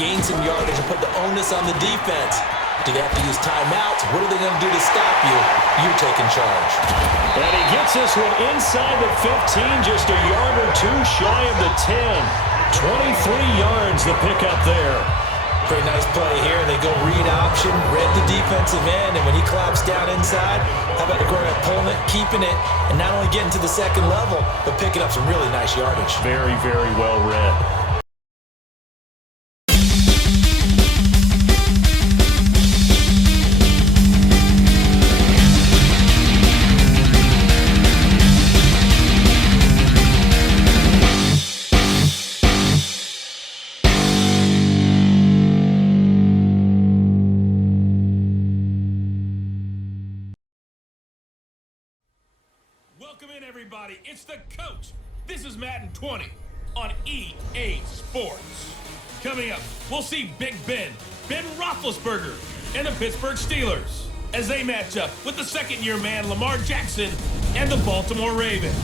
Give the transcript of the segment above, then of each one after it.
gain some yardage and put the onus on the defense. Do they have to use timeouts? What are they going to do to stop you? You're taking charge. And he gets this one inside the 15, just a yard or two shy of the 10. 23 yards the pickup there. Pretty nice play here. They go read option, read the defensive end, and when he claps down inside, how about the quarterback pulling it, keeping it, and not only getting to the second level, but picking up some really nice yardage. Very, very well read. Welcome in, everybody. It's the coach. This is Madden 20 on EA Sports. Coming up, we'll see Big Ben Roethlisberger, and the Pittsburgh Steelers as they match up with the second-year man Lamar Jackson and the Baltimore Ravens.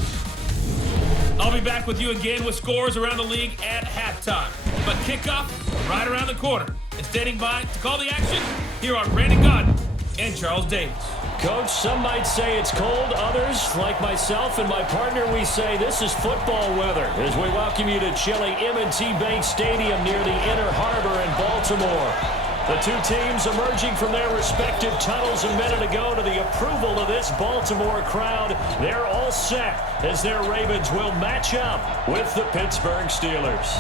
I'll be back with you again with scores around the league at halftime. But kickoff right around the corner. And standing by to call the action, here are Brandon Godden and Charles Davis. Coach, some might say it's cold. Others, like myself and my partner, we say this is football weather as we welcome you to chilly M&T Bank Stadium near the Inner Harbor in Baltimore. The two teams emerging from their respective tunnels a minute ago to the approval of this Baltimore crowd. They're all set as their Ravens will match up with the Pittsburgh Steelers.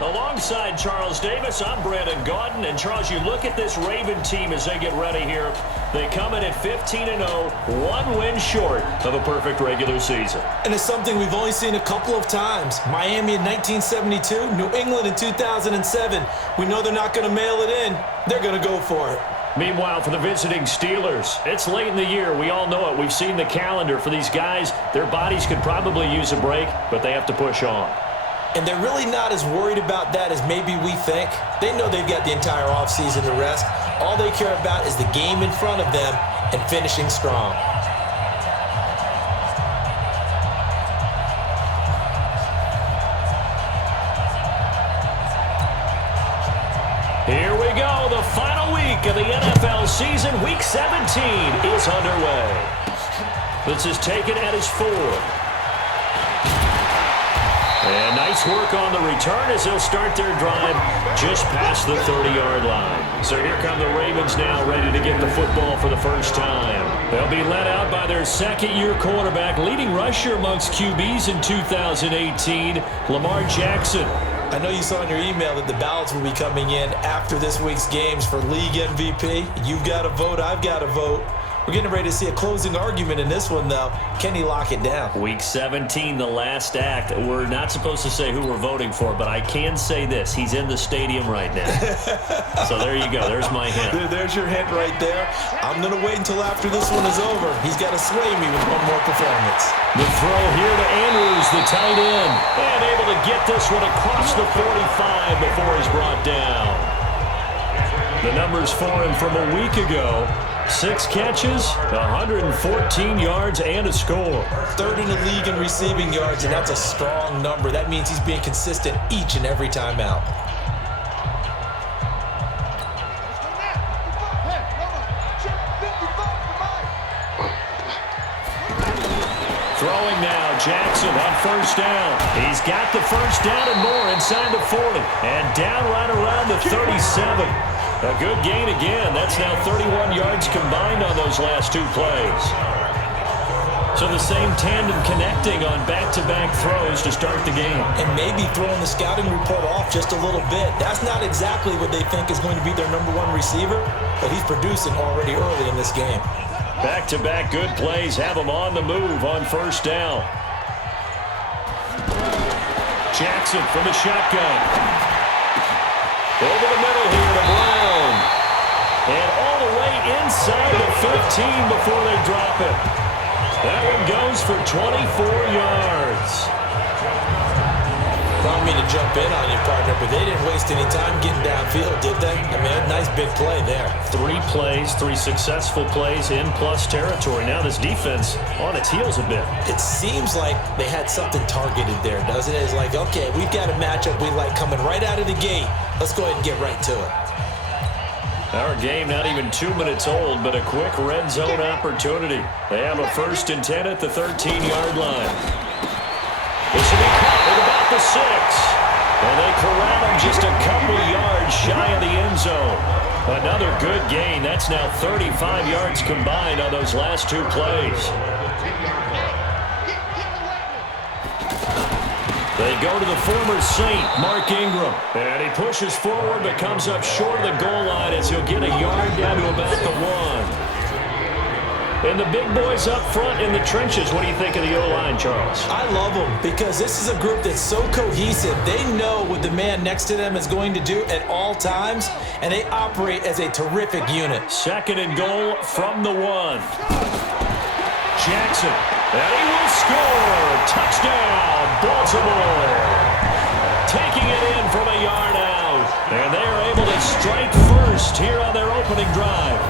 Alongside Charles Davis, I'm Brandon Godden. And Charles, you look at this Raven team as they get ready here. They come in at 15-0, one win short of a perfect regular season. And it's something we've only seen a couple of times. Miami in 1972, New England in 2007. We know they're not going to mail it in. They're going to go for it. Meanwhile, for the visiting Steelers, it's late in the year. We all know it. We've seen the calendar for these guys. Their bodies could probably use a break, but they have to push on. And they're really not as worried about that as maybe we think. They know they've got the entire offseason to rest. All they care about is the game in front of them and finishing strong. Here we go. The final week of the NFL season. Week 17 is underway. This is taken at his 4. And nice work on the return as they'll start their drive just past the 30-yard line. So here come the Ravens now, ready to get the football for the first time. They'll be led out by their second-year quarterback, leading rusher amongst QBs in 2018, Lamar Jackson. I know you saw in your email that the ballots will be coming in after this week's games for league MVP. You've got to vote. I've got to vote. We're getting ready to see a closing argument in this one, though. Can he lock it down? Week 17, the last act. We're not supposed to say who we're voting for, but I can say this. He's in the stadium right now. So there you go. There's my hint. There's your hint right there. I'm going to wait until after this one is over. He's got to sway me with one more performance. The throw here to Andrews, the tight end. And able to get this one across the 45 before he's brought down. The numbers for him from a week ago. 6 catches, 114 yards, and a score. Third in the league in receiving yards, and that's a strong number. That means he's being consistent each and every time out. Throwing now, Jackson on first down. He's got the first down and more inside the 40. And down right around the 37. A good gain again. That's now 31 yards combined on those last 2 plays. So the same tandem connecting on back-to-back throws to start the game. And maybe throwing the scouting report off just a little bit. That's not exactly what they think is going to be their number 1 receiver, but he's producing already early in this game. Back-to-back good plays have him on the move on first down. Jackson from the shotgun. Over the middle here to Brown. And all the way inside the 15 before they drop it. That one goes for 24 yards. I don't mean to jump in on you, partner, but they didn't waste waste any time getting downfield, did they? I mean, a nice big play there. 3 plays, 3 successful plays in plus territory. Now this defense on its heels a bit. It seems like they had something targeted there, doesn't it? It's like, okay, we've got a matchup we like coming right out of the gate. Let's go ahead and get right to it. Our game not even 2 minutes old, but a quick red zone opportunity. They have a 1st and 10 at the 13-yard line. This will be caught at about the 6. And they corral him just a couple yards shy of the end zone. Another good gain. That's now 35 yards combined on those last 2 plays. They go to the former Saint, Mark Ingram. And he pushes forward but comes up short of the goal line as he'll get a yard down to about the 1. And the big boys up front in the trenches. What do you think of the O-line, Charles? I love them because this is a group that's so cohesive. They know what the man next to them is going to do at all times, and they operate as a terrific unit. 2nd and goal from the 1. Jackson, and he will score. Touchdown, Baltimore. Taking it in from a yard out. And they are able to strike first here on their opening drive.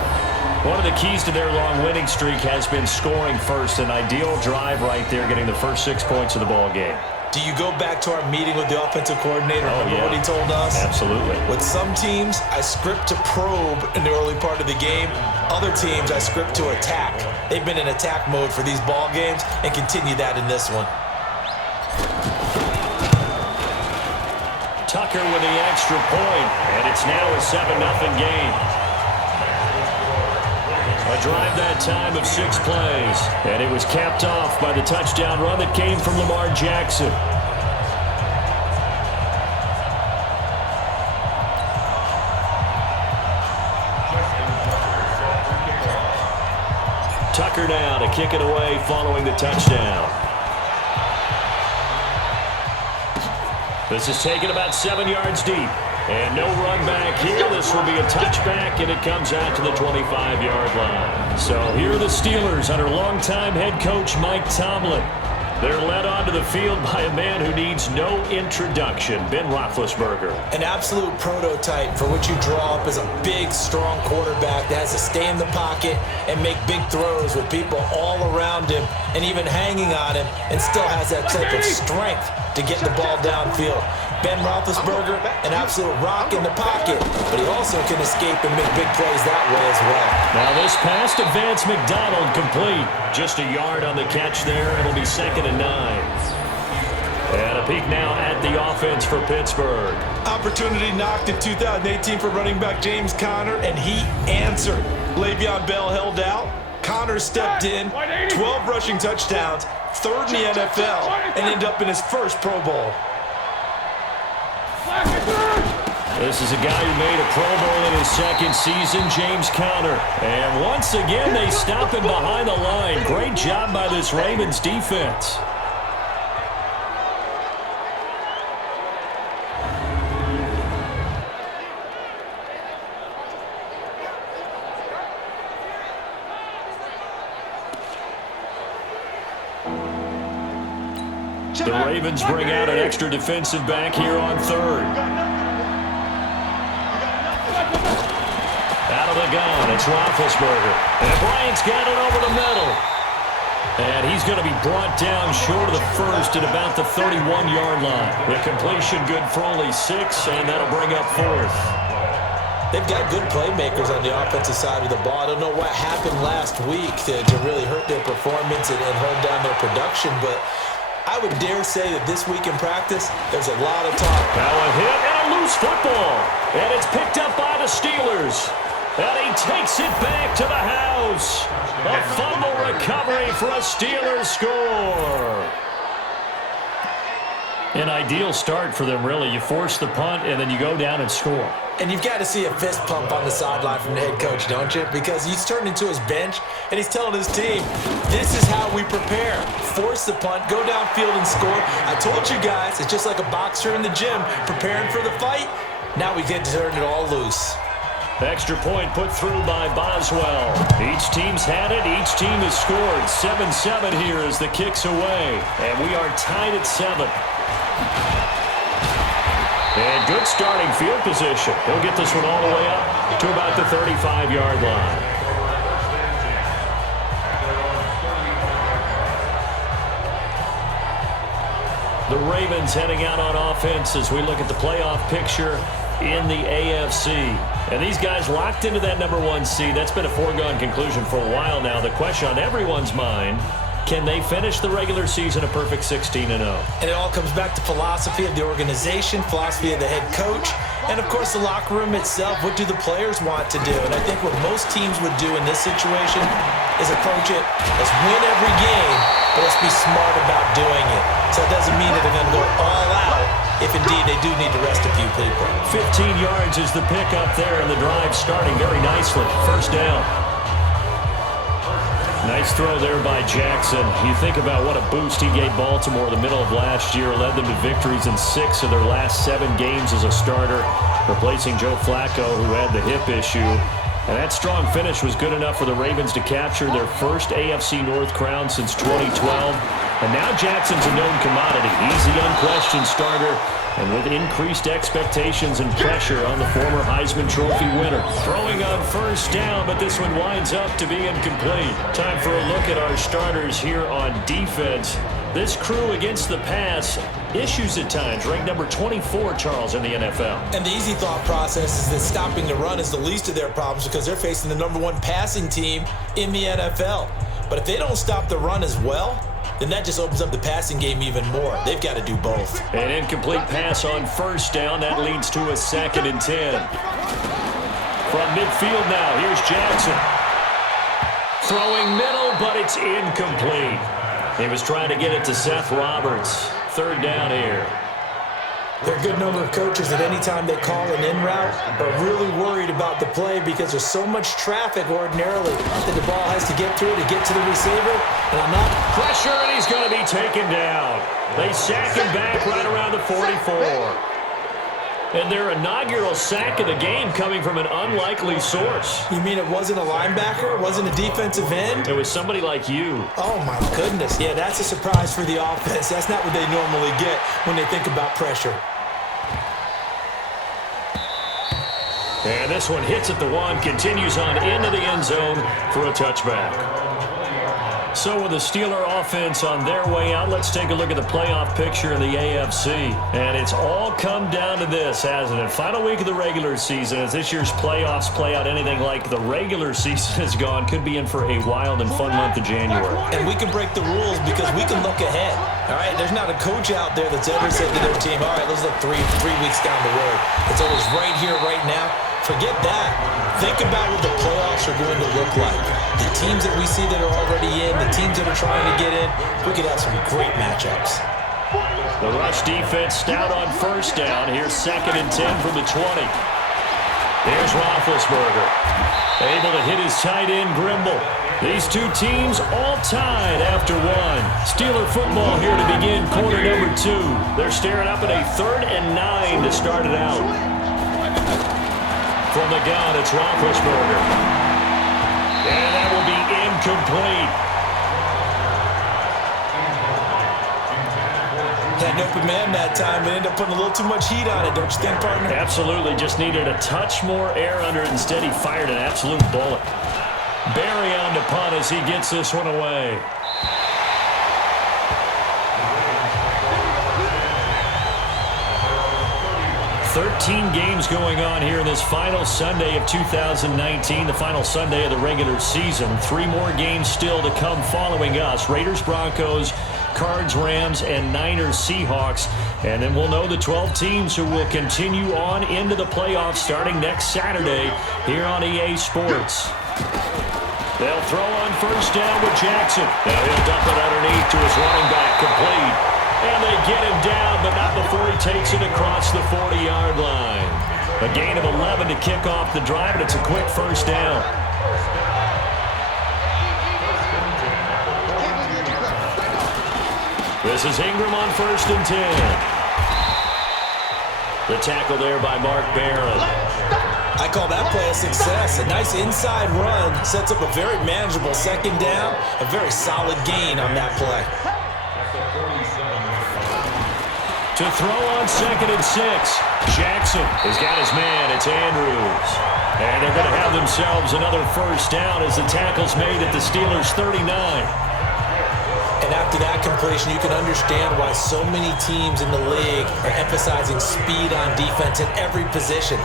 One of the keys to their long winning streak has been scoring first. An ideal drive right there, getting the first 6 points of the ball game. Do you go back to our meeting with the offensive coordinator? Remember what he told us? Absolutely. With some teams, I script to probe in the early part of the game. Other teams, I script to attack. They've been in attack mode for these ball games and continue that in this one. Tucker with the extra point, and it's now a 7-0 game. A drive that time of 6 plays. And it was capped off by the touchdown run that came from Lamar Jackson. Tucker now to kick it away following the touchdown. This is taken about 7 yards deep. And no run back here. This will be a touchback, and it comes out to the 25-yard line. So here are the Steelers under longtime head coach Mike Tomlin. They're led onto the field by a man who needs no introduction, Ben Roethlisberger. An absolute prototype for what you draw up as a big, strong quarterback that has to stay in the pocket and make big throws with people all around him and even hanging on him, and still has that type of strength to get the ball downfield. Ben Roethlisberger, an absolute rock in the pocket, but he also can escape and make big plays that way as well. Now this pass to Vance McDonald complete. Just a yard on the catch there. It'll be 2nd and 9. And a peek now at the offense for Pittsburgh. Opportunity knocked in 2018 for running back James Conner, and he answered. Le'Veon Bell held out. Conner stepped in, 12 rushing touchdowns, 3rd in the NFL, and ended up in his first Pro Bowl. This is a guy who made a Pro Bowl in his 2nd season, James Conner. And once again, they stop him behind the line. Great job by this Ravens defense. The Ravens bring out an extra defensive back here on 3rd. Out of the gun, it's Roethlisberger. And Bryant's got it over the middle. And he's going to be brought down short of the first at about the 31-yard line. The completion good for only 6, and that'll bring up 4th. They've got good playmakers on the offensive side of the ball. I don't know what happened last week to really hurt their performance and hold down their production, but I would dare say that this week in practice, there's a lot of talk. Now a hit and a loose football. And it's picked up by the Steelers. And he takes it back to the house. A fumble recovery for a Steelers score. An ideal start for them, really. You force the punt, and then you go down and score. And you've got to see a fist pump on the sideline from the head coach, don't you? Because he's turned into his bench, and he's telling his team, this is how we prepare. Force the punt, go downfield and score. I told you guys, it's just like a boxer in the gym preparing for the fight. Now we get to turn it all loose. Extra point put through by Boswell. Each team's had it. Each team has scored. 7-7 here as the kick's away. And we are tied at 7. And good starting field position. He'll get this one all the way up to about the 35-yard line. The Ravens heading out on offense as we look at the playoff picture in the AFC. And these guys locked into that number 1 seed. That's been a foregone conclusion for a while now. The question on everyone's mind, can they finish the regular season a perfect 16-0? And it all comes back to philosophy of the organization, philosophy of the head coach, and, of course, the locker room itself. What do the players want to do? And I think what most teams would do in this situation is approach it, let's win every game, but let's be smart about doing it. So it doesn't mean that they're going to go all out if, indeed, they do need to rest a few people. 15 yards is the pick up there, and the drive starting very nicely. First down. Nice throw there by Jackson. You think about what a boost he gave Baltimore in the middle of last year, led them to victories in 6 of their last 7 games as a starter, replacing Joe Flacco, who had the hip issue. And that strong finish was good enough for the Ravens to capture their first AFC North crown since 2012. And now Jackson's a known commodity. He's the unquestioned starter, and with increased expectations and pressure on the former Heisman Trophy winner. Throwing on first down, but this one winds up to be incomplete. Time for a look at our starters here on defense. This crew against the pass, issues at times, ranked number 24, Charles, in the NFL. And the easy thought process is that stopping the run is the least of their problems because they're facing the number 1 passing team in the NFL. But if they don't stop the run as well, then that just opens up the passing game even more. They've got to do both. An incomplete pass on first down. That leads to a 2nd and 10. From midfield now, here's Jackson. Throwing middle, but it's incomplete. He was trying to get it to Seth Roberts. 3rd down here. There are a good number of coaches at any time they call an in route are really worried about the play because there's so much traffic ordinarily that the ball has to get through to get to the receiver. And I'm not pressure, and he's going to be taken down. They sack him back right around the 44. And their inaugural sack of the game coming from an unlikely source. You mean it wasn't a linebacker? It wasn't a defensive end? It was somebody like you. Oh, my goodness. Yeah, that's a surprise for the offense. That's not what they normally get when they think about pressure. And this one hits at the 1, continues on into the end zone for a touchback. So with the Steeler offense on their way out, let's take a look at the playoff picture in the AFC. And it's all come down to this, hasn't it? Final week of the regular season, as this year's playoffs play out anything like the regular season has gone, could be in for a wild and fun month of January. And we can break the rules because we can look ahead. All right, there's not a coach out there that's ever said to their team, all right, let's look three weeks down the road. It's always right here, right now. Forget that. Think about what the playoffs are going to look like. The teams that we see that are already in, the teams that are trying to get in, we could have some great matchups. The rush defense stout on first down. Here's 2nd and 10 from the 20. There's Roethlisberger. Able to hit his tight end, Grimble. These two teams all tied after 1. Steeler football here to begin quarter number 2. They're staring up at a 3rd and 9 to start it out. From the gun, it's Roethlisberger. And that will be incomplete. Had an open man that time, but ended up putting a little too much heat on it, don't you think, partner? Absolutely. Just needed a touch more air under it. Instead, he fired an absolute bullet. Barry on to punt as he gets this one away. 13 games going on here in this final Sunday of 2019, the final Sunday of the regular season. 3 more games still to come following us. Raiders, Broncos, Cards, Rams, and Niners, Seahawks. And then we'll know the 12 teams who will continue on into the playoffs starting next Saturday here on EA Sports. They'll throw on first down with Jackson. Now he'll dump it underneath to his running back, complete. And they get him down, but not before he takes it across the 40-yard line. A gain of 11 to kick off the drive, and it's a quick first down. This is Ingram on 1st and 10. The tackle there by Mark Barron. I call that play a success. A nice inside run sets up a very manageable 2nd down. A very solid gain on that play. To throw on 2nd and 6. Jackson has got his man. It's Andrews. And they're going to have themselves another first down as the tackle's made at the Steelers' 39. And after that completion, you can understand why so many teams in the league are emphasizing speed on defense in every position.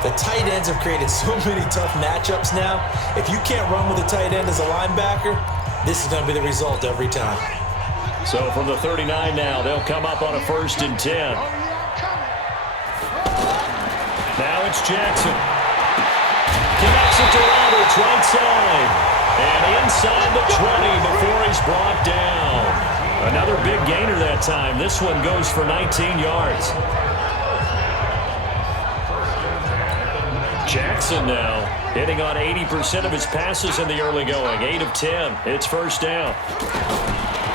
The tight ends have created so many tough matchups now. If you can't run with a tight end as a linebacker, this is going to be the result every time. So from the 39 now, they'll come up on a 1st and 10. Now it's Jackson. Connects it to Roberts, right side. And inside the 20 before he's brought down. Another big gainer that time. This one goes for 19 yards. Jackson now hitting on 80% of his passes in the early going. 8 of 10. It's first down.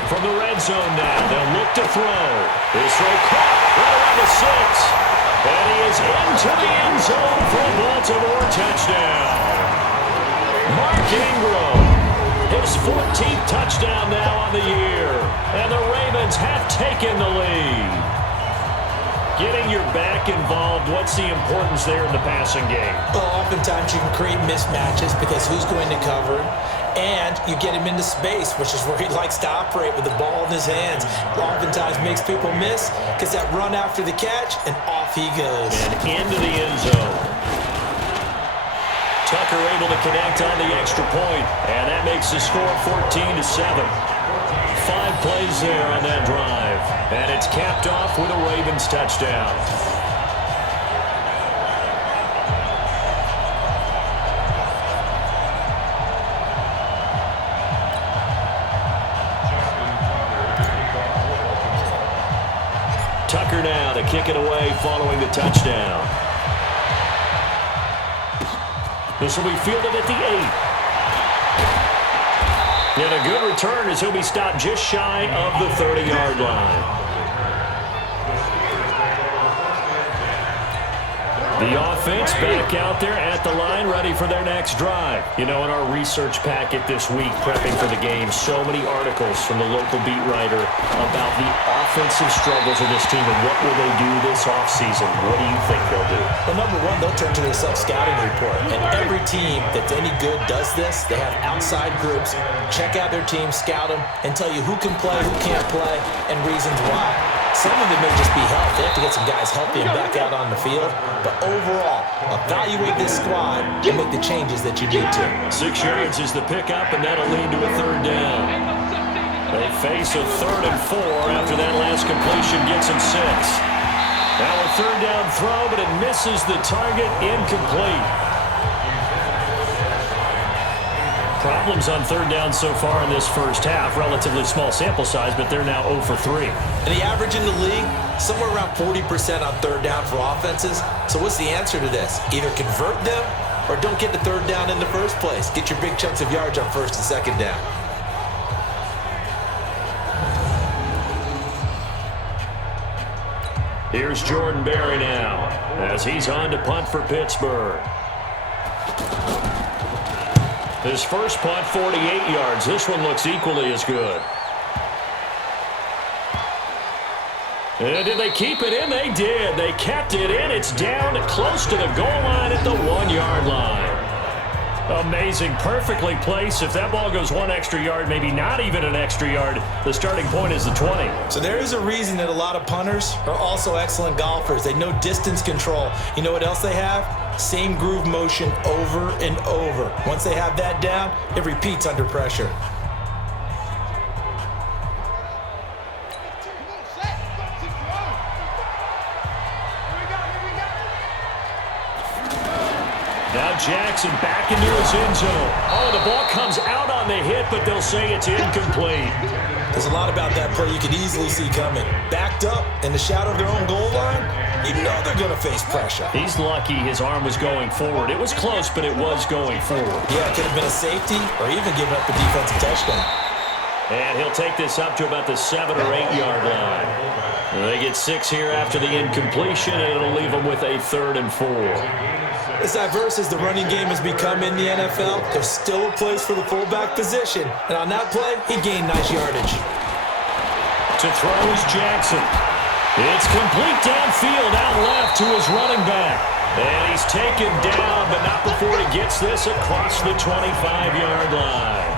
From the red zone now, they'll look to throw. His throw caught right around the 6. And he is into the end zone for a Baltimore touchdown. Mark Ingram, his 14th touchdown now on the year. And the Ravens have taken the lead. Getting your back involved, what's the importance there in the passing game? Well, oftentimes you can create mismatches because who's going to cover, and you get him into space, which is where he likes to operate with the ball in his hands. Oftentimes makes people miss because that run after the catch, and off he goes. And into the end zone. Tucker able to connect on the extra point, and that makes the score 14-7. 5 plays there on that drive. And it's capped off with a Ravens touchdown. Tucker now to kick it away following the touchdown. This will be fielded at the 8. And a good return as he'll be stopped just shy of the 30-yard line. The offense back out there at the line, ready for their next drive. You know, in our research packet this week, prepping for the game, so many articles from the local beat writer about the offensive struggles of this team and what will they do this offseason. What do you think they'll do? Well, number one, they'll turn to their self-scouting report. And every team that's any good does this. They have outside groups, check out their team, scout them, and tell you who can play, who can't play, and reasons why. Some of it may just be health. They have to get some guys healthy and back out on the field. But overall, evaluate this squad and make the changes that you need to. 6 yards is the pickup, and that'll lead to a 3rd down. They face a 3rd and 4 after that last completion gets them 6. Now a 3rd down throw, but it misses the target, incomplete. Problems on 3rd down so far in this first half. Relatively small sample size, but they're now 0 for 3. And the average in the league, somewhere around 40% on 3rd down for offenses. So what's the answer to this? Either convert them or don't get the 3rd down in the first place. Get your big chunks of yards on 1st and 2nd down. Here's Jordan Berry now as he's on to punt for Pittsburgh. His first punt, 48 yards. This one looks equally as good. And did they keep it in? They did. They kept it in. It's down close to the goal line at the 1-yard line. Amazing. Perfectly placed. If that ball goes 1 extra yard, maybe not even an extra yard, the starting point is the 20. So there is a reason that a lot of punters are also excellent golfers. They know distance control. You know what else they have? Same groove motion over and over. Once they have that down, it repeats under pressure. Now Jackson back into his end zone. Oh, the ball comes out on the hit, but they'll say it's incomplete. There's a lot about that play you could easily see coming. Backed up in the shadow of their own goal line, you know they're going to face pressure. He's lucky his arm was going forward. It was close, but it was going forward. Yeah, it could have been a safety or even given up a defensive touchdown. And he'll take this up to about the 7 or 8 yard line. They get 6 here after the incompletion, and it'll leave them with a 3rd and 4. As diverse as the running game has become in the NFL, there's still a place for the fullback position. And on that play, he gained nice yardage. To throw is Jackson. It's complete downfield, out left to his running back. And he's taken down, but not before he gets this across the 25-yard line.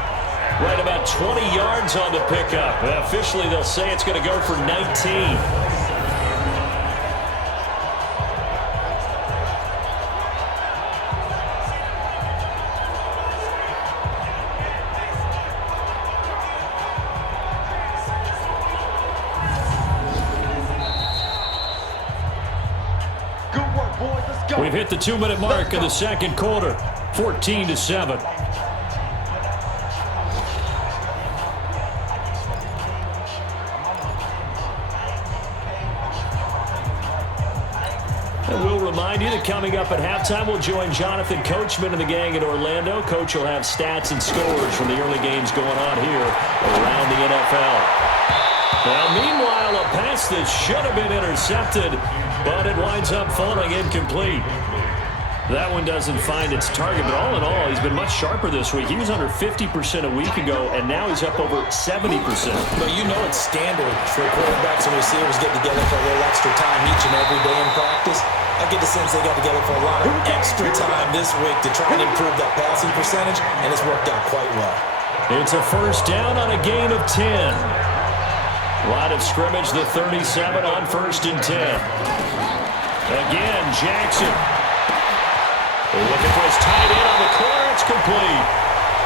Right about 20 yards on the pickup. Officially, they'll say it's going to go for 19. We've hit the 2-minute mark of the second quarter, 14-7. And we'll remind you that coming up at halftime, we'll join Jonathan Coachman and the gang in Orlando. Coach will have stats and scores from the early games going on here around the NFL. Now, meanwhile, a pass that should have been intercepted, but it winds up falling incomplete. That one doesn't find its target, but all in all, he's been much sharper this week. He was under 50% a week ago, and now he's up over 70%. But you know it's standard for quarterbacks and receivers get together for a little extra time each and every day in practice. I get the sense they got together for a lot of extra time this week to try and improve that passing percentage, and it's worked out quite well. It's a first down on a gain of 10. Line of scrimmage, the 37 on 1st and 10. Again, Jackson. Looking for his tight end on the corner. It's complete.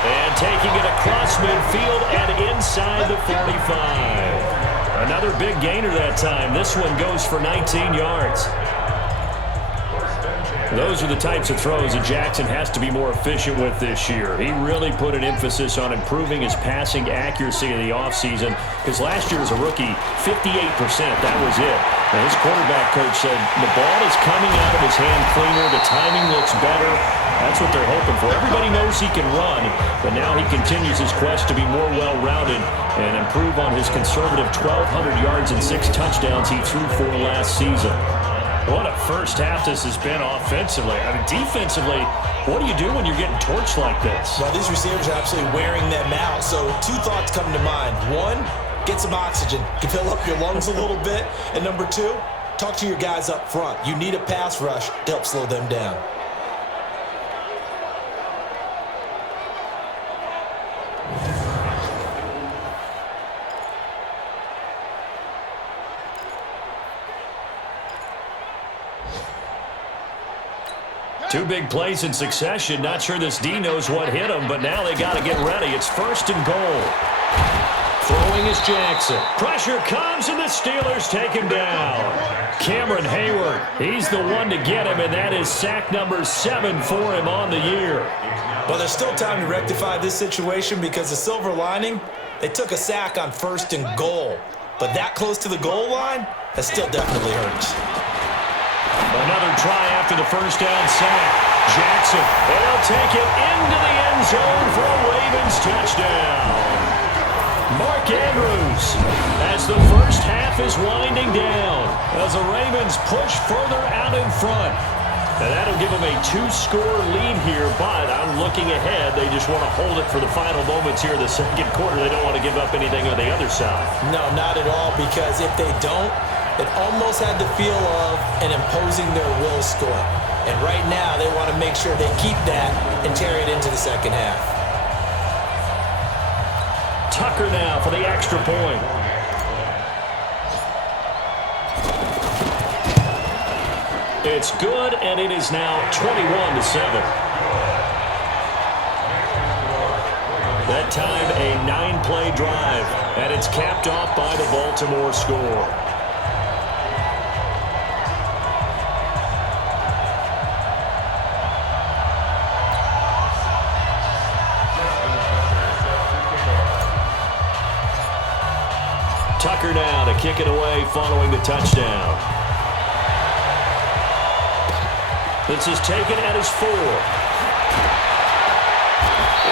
And taking it across midfield and inside the 45. Another big gainer that time. This one goes for 19 yards. Those are the types of throws that Jackson has to be more efficient with this year. He really put an emphasis on improving his passing accuracy in the offseason because last year as a rookie, 58%, that was it. Now, his quarterback coach said the ball is coming out of his hand cleaner, the timing looks better. That's what they're hoping for. Everybody knows he can run, but now he continues his quest to be more well-rounded and improve on his conservative 1,200 yards and 6 touchdowns he threw for last season. What a first half this has been offensively. I mean, defensively, what do you do when you're getting torched like this? Well, these receivers are absolutely wearing them out. So 2 thoughts come to mind. 1, get some oxygen. You fill up your lungs a little bit. And number 2, talk to your guys up front. You need a pass rush to help slow them down. Two big plays in succession. Not sure this D knows what hit him, but now they got to get ready. It's 1st and goal. Throwing is Jackson. Pressure comes, and the Steelers take him down. Cameron Hayward, he's the one to get him, and that is sack number 7 for him on the year. Well, there's still time to rectify this situation because the silver lining, they took a sack on 1st and goal. But that close to the goal line, that still definitely hurts. Another try after the first down sack. Jackson, they'll take it into the end zone for a Ravens touchdown. Mark Andrews, as the first half is winding down, as the Ravens push further out in front. And that'll give them a 2-score lead here, but I'm looking ahead. They just want to hold it for the final moments here in the second quarter. They don't want to give up anything on the other side. No, not at all, because if they don't, it almost had the feel of an imposing their will score. And right now, they want to make sure they keep that and carry it into the second half. Tucker now for the extra point. It's good, and it is now 21-7. That time, a 9-play drive, and it's capped off by the Baltimore score. Tucker now to kick it away following the touchdown. This is taken at his 4.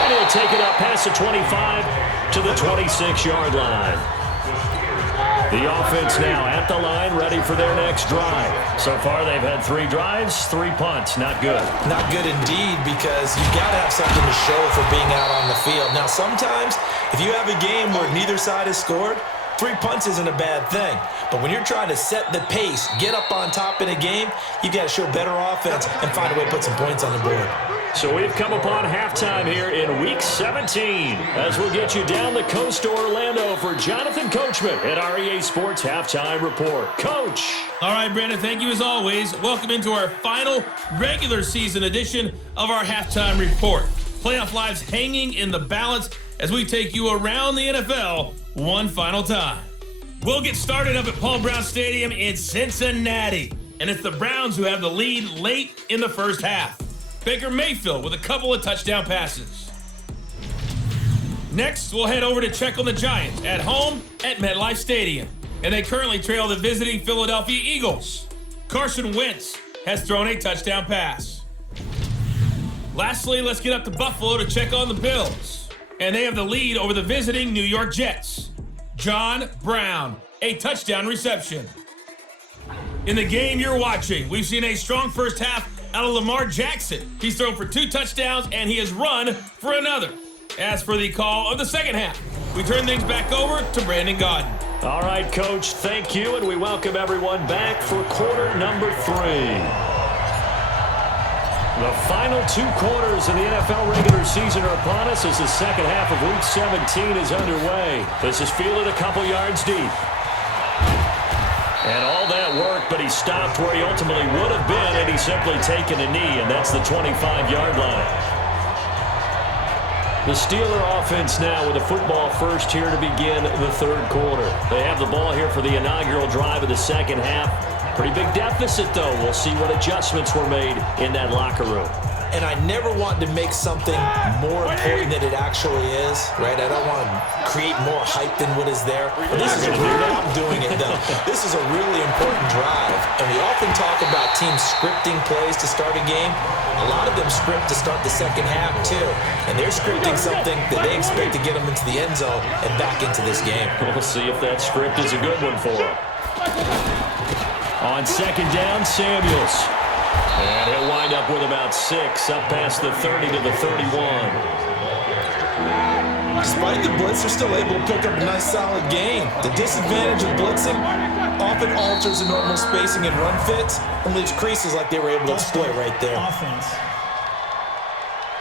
And he'll take it up past the 25 to the 26-yard line. The offense now at the line, ready for their next drive. So far, they've had 3 drives, 3 punts. Not good. Not good indeed, because you've got to have something to show for being out on the field. Now, sometimes, if you have a game where neither side has scored, 3 punts isn't a bad thing. But when you're trying to set the pace, get up on top in a game, you got to show better offense and find a way to put some points on the board. So we've come upon halftime here in Week 17 as we'll get you down the coast to Orlando for Jonathan Coachman at REA Sports Halftime Report. Coach. All right, Brandon, thank you as always. Welcome into our final regular season edition of our Halftime Report. Playoff lives hanging in the balance as we take you around the NFL one final time. We'll get started up at Paul Brown Stadium in Cincinnati, and it's the Browns who have the lead late in the first half. Baker Mayfield with a couple of touchdown passes. Next, we'll head over to check on the Giants at home at MetLife Stadium, and they currently trail the visiting Philadelphia Eagles. Carson Wentz has thrown a touchdown pass. Lastly, let's get up to Buffalo to check on the Bills, and they have the lead over the visiting New York Jets. John Brown, a touchdown reception. In the game you're watching, we've seen a strong first half out of Lamar Jackson. He's thrown for 2 touchdowns, and he has run for another. As for the call of the second half, we turn things back over to Brandon Gaudin. All right, Coach, thank you, and we welcome everyone back for quarter number 3. The final 2 quarters of the NFL regular season are upon us as the second half of Week 17 is underway. This is fielded a couple yards deep. And all that work, but he stopped where he ultimately would have been had he simply taken a knee, and that's the 25-yard line. The Steeler offense now with a football first here to begin the third quarter. They have the ball here for the inaugural drive of the second half. Pretty big deficit, though. We'll see what adjustments were made in that locker room. And I never want to make something more important than it actually is, right? I don't want to create more hype than what is there. But this is I'm doing it, though. This is a really important drive. And we often talk about teams scripting plays to start a game. A lot of them script to start the second half, too. And they're scripting something that they expect to get them into the end zone and back into this game. We'll see if that script is a good one for them. On second down, Samuels. And he'll wind up with about 6, up past the 30 to the 31. Despite the blitz, they're still able to pick up a nice solid gain. The disadvantage of blitzing often alters the normal spacing and run fits and leaves creases like they were able to exploit right there.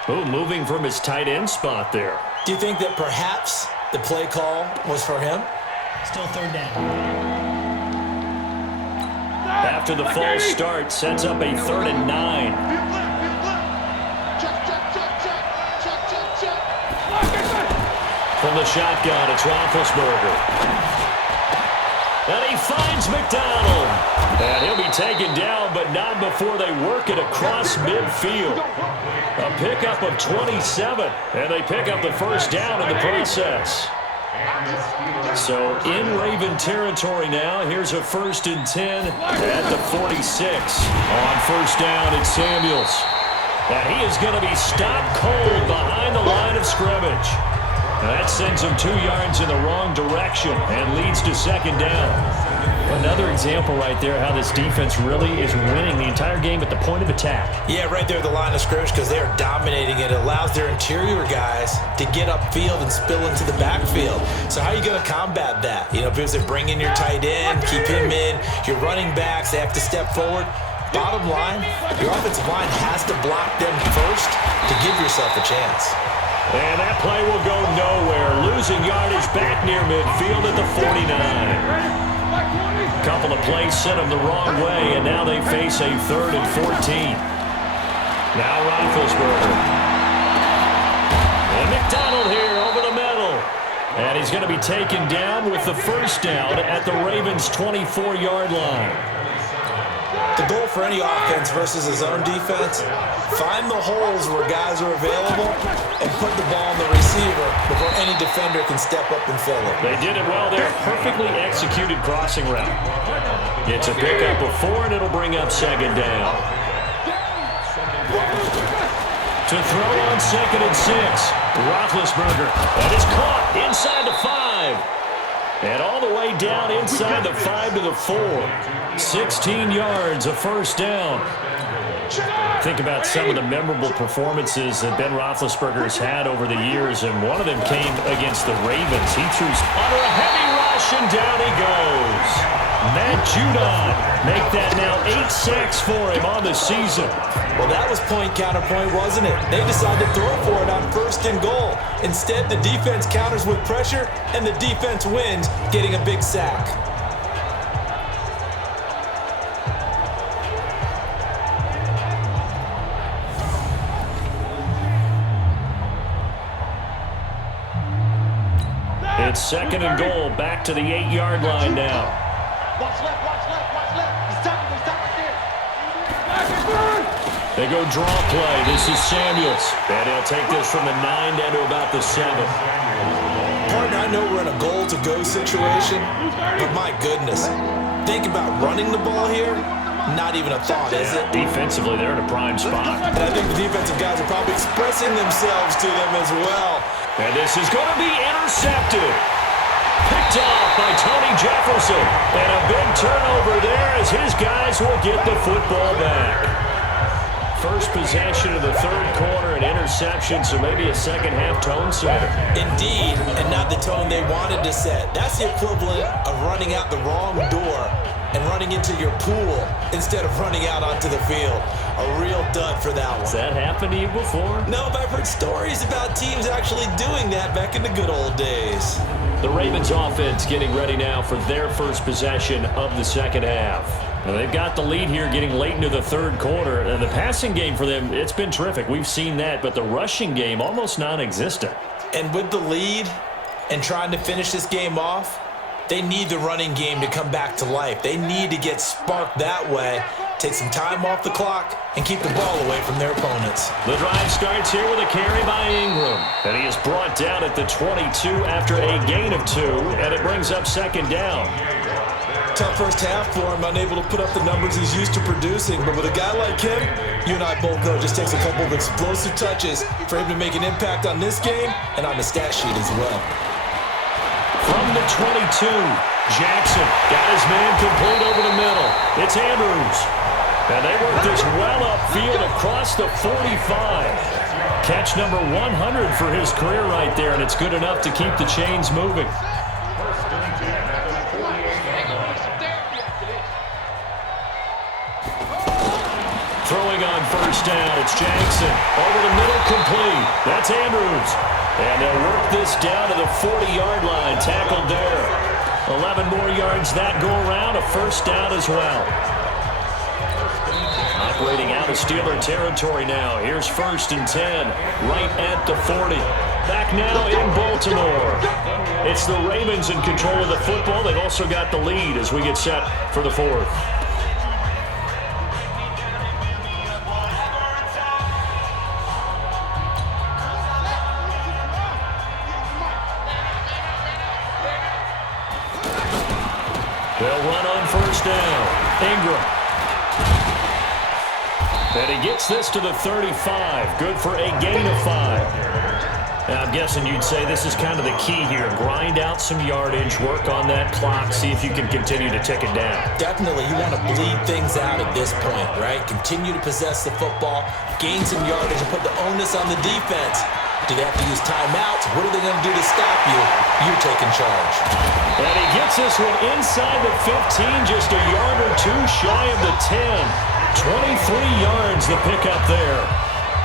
Oh, moving from his tight end spot there. Do you think that perhaps the play call was for him? Still third down. After the false start, sets up a 3rd and 9. From the shotgun, it's Roethlisberger. And he finds McDonald. And he'll be taken down, but not before they work it across midfield. A pickup of 27, and they pick up the first down in the process. So in Raven territory now, here's a 1st and 10 at the 46. On first down, it's Samuels. And he is going to be stopped cold behind the line of scrimmage. That sends him 2 yards in the wrong direction and leads to second down. Another example right there how this defense really is winning the entire game at the point of attack. Yeah, right there at the line of scrimmage because they are dominating it. It allows their interior guys to get upfield and spill into the backfield. So how are you going to combat that? You know, because they bring in your tight end, keep him in, your running backs, they have to step forward. Bottom line, your offensive line has to block them first to give yourself a chance. And that play will go nowhere. Losing yardage back near midfield at the 49. Couple of plays sent them the wrong way, and now they face a 3rd and 14. Now Roethlisberger. And McDonald here over the middle. And he's going to be taken down with the first down at the Ravens' 24-yard line. The goal for any offense versus his own defense, find the holes where guys are available and put the ball on the receiver before any defender can step up and fill it. They did it well there. Perfectly executed crossing route. It's a pickup of 4, and it'll bring up second down. To throw on 2nd and 6. Roethlisberger. That is caught inside the 5. And all the way down inside the 5 to the 4. 16 yards, a first down. Think about some of the memorable performances that Ben Roethlisberger has had over the years, and one of them came against the Ravens. He threw under a heavy rush, rush, and down he goes. Matt Judon make that now 8 sacks for him on the season. Well, that was point counterpoint, wasn't it? They decided to throw for it on 1st and goal. Instead, the defense counters with pressure, and the defense wins, getting a big sack. It's 2nd and goal, back to the 8-yard line now. Watch left, watch left, watch left. He's stopping right there. They go draw play. This is Samuels. And he'll take this from the 9 down to about the 7. Partner, I know we're in a goal-to-go situation, but my goodness. Think about running the ball here. Not even a thought, is it? Defensively, they're in a prime spot. And I think the defensive guys are probably expressing themselves to them as well. And this is going to be intercepted. Picked off by Tony Jefferson. And a big turnover there as his guys will get the football back. First possession of the 3rd quarter, an interception, so maybe a second-half tone setter. Indeed, and not the tone they wanted to set. That's the equivalent of running out the wrong door and running into your pool instead of running out onto the field. A real dud for that one. Has that happened to you before? No, but I've heard stories about teams actually doing that back in the good old days. The Ravens offense getting ready now for their first possession of the second half. Now they've got the lead here getting late into the 3rd quarter. And the passing game for them, it's been terrific. We've seen that, but the rushing game almost non-existent. And with the lead and trying to finish this game off, they need the running game to come back to life. They need to get sparked that way, take some time off the clock, and keep the ball away from their opponents. The drive starts here with a carry by Ingram. And he is brought down at the 22 after a gain of 2, and it brings up 2nd down. Tough first half for him, unable to put up the numbers he's used to producing. But with a guy like him, you and I both know it just takes a couple of explosive touches for him to make an impact on this game and on the stat sheet as well. From the 22, Jackson got his man complete over the middle. It's Andrews. And they work this well upfield across the 45. Catch number 100 for his career right there, and it's good enough to keep the chains moving. Throwing on 1st down, it's Jackson. Over the middle, complete. That's Andrews. And they'll work this down to the 40-yard line. Tackled there. 11 more yards that go around. A 1st down as well. Operating out of Steeler territory now. Here's 1st and 10. Right at the 40. Back now in Baltimore. It's the Ravens in control of the football. They've also got the lead as we get set for the 4th. They'll run on 1st down. Ingram. And he gets this to the 35. Good for a gain of 5. Now, I'm guessing you'd say this is kind of the key here. Grind out some yardage, work on that clock, see if you can continue to tick it down. Definitely. You want to bleed things out at this point, right? Continue to possess the football, gain some yardage, and put the onus on the defense. Do they have to use timeouts? What are they going to do to stop you? You're taking charge. And he gets this one inside the 15, just a yard or 2 shy of the 10. 23 yards the pickup there.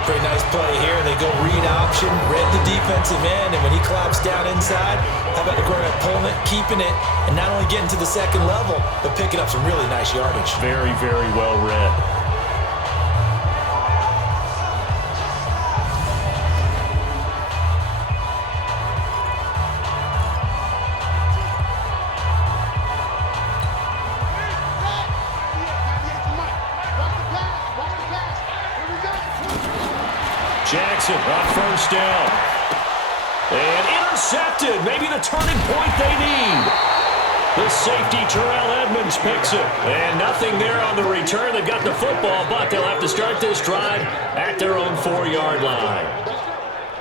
Pretty nice play here. They go read option, read the defensive end, and when he claps down inside, how about the quarterback pulling it, keeping it, and not only getting to the 2nd level, but picking up some really nice yardage. Very, very well read. Jackson on 1st down. And intercepted. Maybe the turning point they need. The safety, Terrell Edmonds, picks it. And nothing there on the return. They've got the football, but they'll have to start this drive at their own 4-yard line.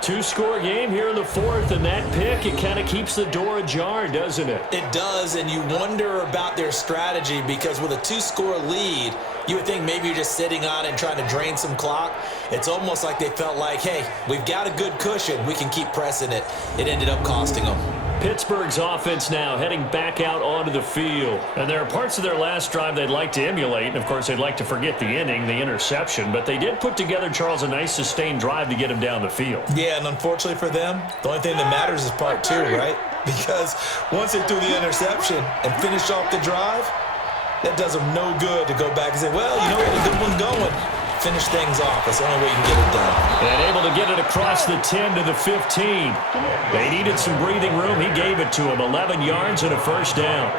2-score game here in the 4th, and that pick, it kind of keeps the door ajar, doesn't it? It does, and you wonder about their strategy because with a 2-score lead, you would think maybe you're just sitting on it and trying to drain some clock. It's almost like they felt like, hey, we've got a good cushion. We can keep pressing it. It ended up costing them. Pittsburgh's offense now heading back out onto the field. And there are parts of their last drive they'd like to emulate. And, of course, they'd like to forget the inning, the interception. But they did put together, Charles, a nice sustained drive to get him down the field. Yeah, and unfortunately for them, the only thing that matters is part two, right? Because once they threw the interception and finished off the drive, that does them no good to go back and say, well, you know, we had a good one going. Finish things off. That's the only way you can get it done. And able to get it across the 10 to the 15. They needed some breathing room. He gave it to him. 11 yards and a first down.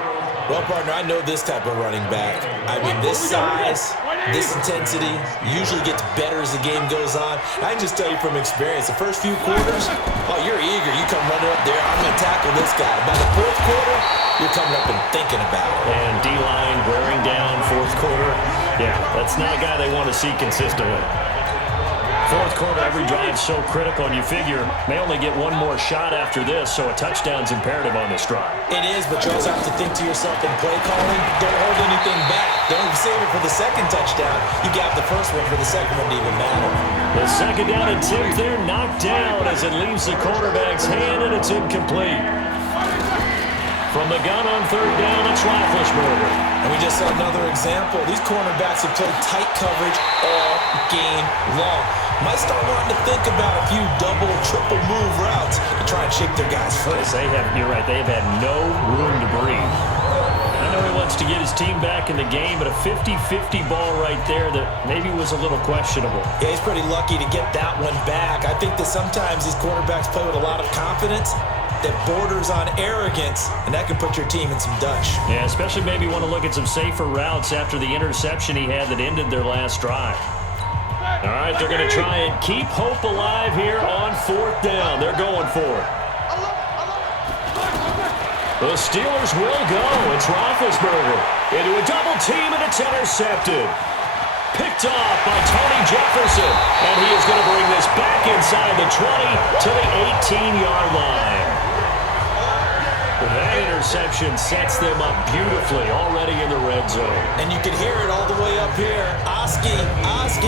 Well, partner, I know this type of running back. I mean, this size, this intensity usually gets better as the game goes on. I can just tell you from experience, the first few quarters, oh, you're eager. You come running up there, I'm going to tackle this guy. By the fourth quarter, you're coming up and thinking about it. And D-line wearing down fourth quarter. Yeah, that's not a guy they want to see consistently. Fourth quarter, every drive so critical, and you figure may only get one more shot after this, so a touchdown's imperative on this drive. It is, but you also have to think to yourself in play calling, don't hold anything back. Don't save it for the second touchdown. You got the first one for the second one to even matter. The second down and 10 there, knocked down as it leaves the quarterback's hand, and it's incomplete. From the gun on third down, it's Roethlisberger. And we just saw another example. These cornerbacks have played tight coverage all game long. Might start wanting to think about a few double, triple move routes to try and shake their guys free. You're right, they have had no room to breathe. I know he wants to get his team back in the game, but a 50-50 ball right there that maybe was a little questionable. Yeah, he's pretty lucky to get that one back. I think that sometimes these quarterbacks play with a lot of confidence that borders on arrogance, and that can put your team in some dutch. Yeah, especially maybe want to look at some safer routes after the interception he had that ended their last drive. All right, they're going to try and keep hope alive here on fourth down. They're going for it. The Steelers will go. It's Roethlisberger into a double team, and it's intercepted. Picked off by Tony Jefferson, and he is going to bring this back inside the 20 to the 18-yard line. That interception sets them up beautifully already in the red zone. And you can hear it all the way up here. Oski,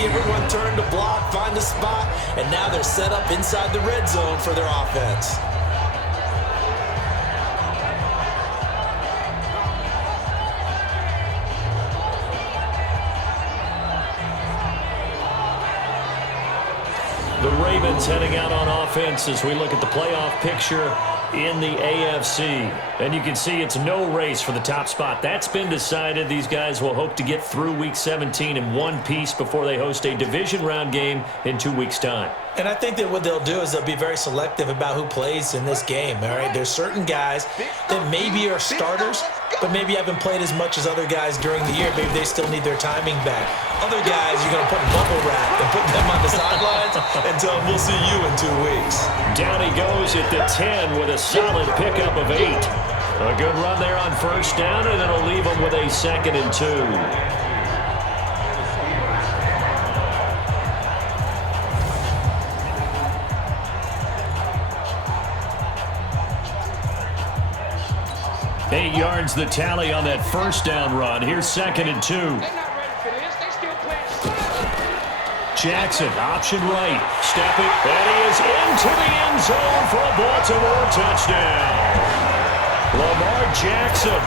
everyone turned to block, find a spot, and now they're set up inside the red zone for their offense. The Ravens heading out on offense as we look at the playoff picture in the AFC. And you can see it's no race for the top spot. That's been decided. These guys will hope to get through Week 17 in one piece before they host a division round game in 2 weeks' time. And I think that what they'll do is they'll be very selective about who plays in this game, all right? There's certain guys that maybe are starters, but maybe haven't played as much as other guys during the year. Maybe they still need their timing back. Other guys, you're going to put in bubble wrap and put them on the sidelines and tell them we'll see you in 2 weeks. Down he goes at the 10 with a solid pickup of 8. A good run there on first down, and it'll leave him with a 2nd and 2. Eight yards the tally on that first down run. Here's 2nd and 2. Jackson, option right, stepping, and he is into the end zone for a Baltimore touchdown. Lamar Jackson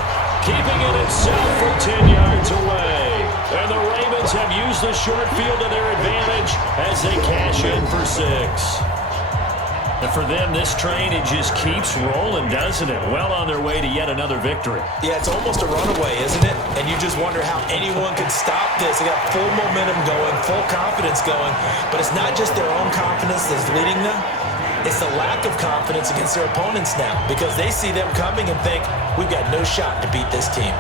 keeping it himself from 10 yards away. And the Ravens have used the short field to their advantage as they cash in for 6. And for them, this train, it just keeps rolling, doesn't it? Well on their way to yet another victory. Yeah, it's almost a runaway, isn't it? And you just wonder how anyone could stop this. They got full momentum going, full confidence going. But it's not just their own confidence that's leading them. It's the lack of confidence against their opponents now because they see them coming and think, we've got no shot to beat this team.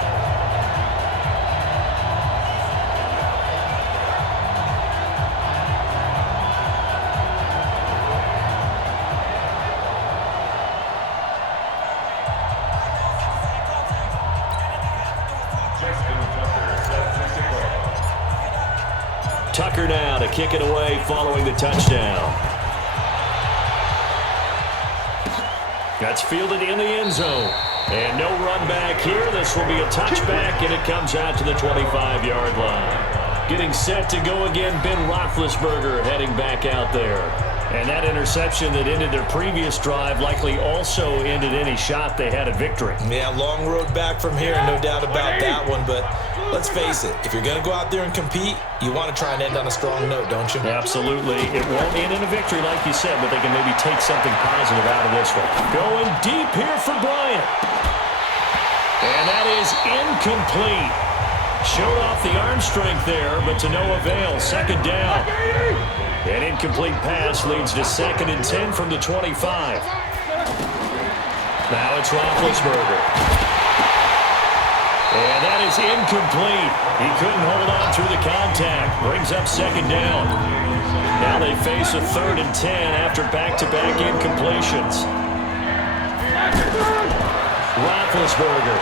Tucker now to kick it away following the touchdown. That's fielded in the end zone. And no run back here. This will be a touchback, and it comes out to the 25-yard line. Getting set to go again, Ben Roethlisberger heading back out there. And that interception that ended their previous drive likely also ended any shot they had at victory. Yeah, long road back from here, no doubt about that one. But let's face it, if you're going to go out there and compete, you want to try and end on a strong note, don't you? Absolutely. It won't end in a victory like you said, but they can maybe take something positive out of this one. Going deep here for Bryant. And that is incomplete. Showed off the arm strength there, but to no avail. Second down. An incomplete pass leads to 2nd and 10 from the 25. Now it's Roethlisberger. And that is incomplete. He couldn't hold on through the contact. Brings up 2nd down. Now they face a 3rd and 10 after back-to-back incompletions. Roethlisberger.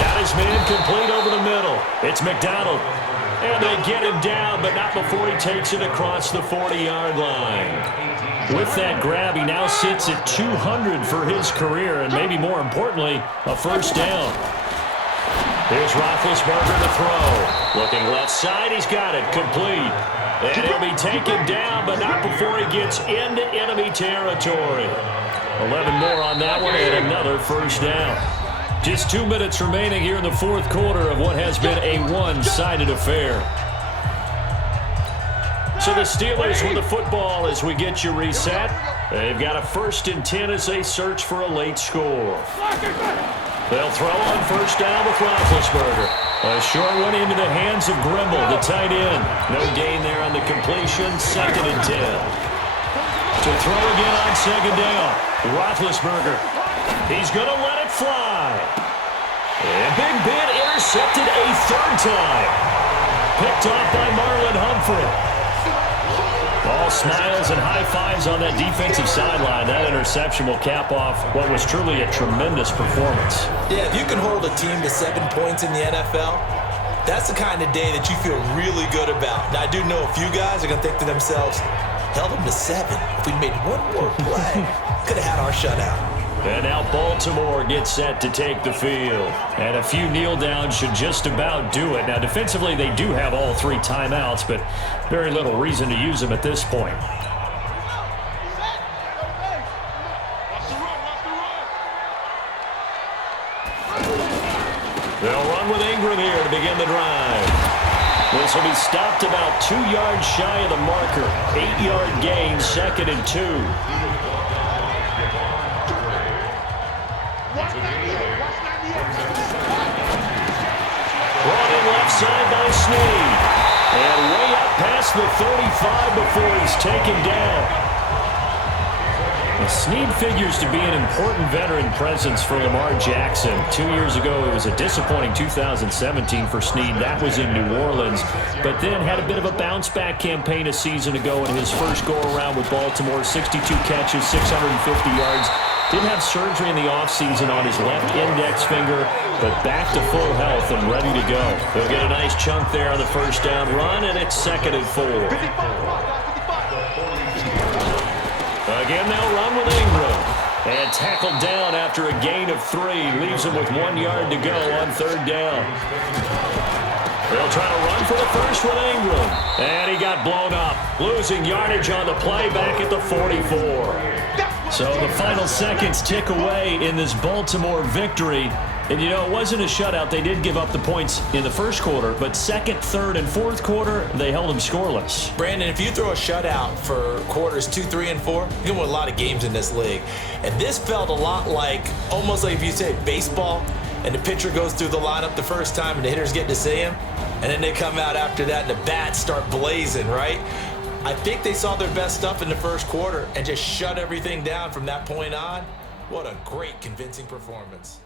Got his man complete over the middle. It's McDonald. And they get him down, but not before he takes it across the 40-yard line. With that grab, he now sits at 200 for his career, and maybe more importantly, a first down. Here's Roethlisberger to throw. Looking left side, he's got it, complete. And he'll be taken down, but not before he gets into enemy territory. 11 more on that one, and another first down. Just 2 minutes remaining here in the fourth quarter of what has been a one-sided affair. So the Steelers with the football as we get you reset. They've got a 1st and 10 as they search for a late score. They'll throw on first down with Roethlisberger. A short one into the hands of Grimble, the tight end. No gain there on the completion, 2nd and 10. To throw again on 2nd down. Roethlisberger. He's going to let it fly. And Big Ben intercepted a 3rd time. Picked off by Marlon Humphrey. All smiles and high fives on that defensive sideline. That interception will cap off what was truly a tremendous performance. Yeah, if you can hold a team to 7 points in the NFL, that's the kind of day that you feel really good about. Now, I do know a few guys are going to think to themselves, held them to 7. If we made one more play, could have had our shutout. And now Baltimore gets set to take the field. And a few kneel downs should just about do it. Now, defensively, they do have all 3 timeouts, but very little reason to use them at this point. They'll run with Ingram here to begin the drive. This will be stopped about 2 yards shy of the marker. 8-yard gain, 2nd and 2. Brought in left side by Snead. And way up past the 35 before he's taken down. Well, Snead figures to be an important veteran presence for Lamar Jackson. 2 years ago, it was a disappointing 2017 for Snead. That was in New Orleans. But then had a bit of a bounce-back campaign a season ago in his first go-around with Baltimore. 62 catches, 650 yards. Did have surgery in the offseason on his left index finger, but back to full health and ready to go. They'll get a nice chunk there on the first down run, and it's 2nd and 4. Again, they'll run with Ingram. And tackled down after a gain of 3. Leaves him with 1 yard to go on 3rd down. They'll try to run for the first with Ingram. And he got blown up. Losing yardage on the play back at the 44. So the final seconds tick away in this Baltimore victory. And, you know, it wasn't a shutout. They did give up the points in the first quarter, but 2nd, 3rd, and 4th quarter, they held them scoreless. Brandon, if you throw a shutout for quarters 2, 3, and 4, you can win a lot of games in this league. And this felt a lot like, almost like if you say baseball, and the pitcher goes through the lineup the first time, and the hitters get to see him, and then they come out after that, and the bats start blazing, right? I think they saw their best stuff in the first quarter and just shut everything down from that point on. What a great, convincing performance.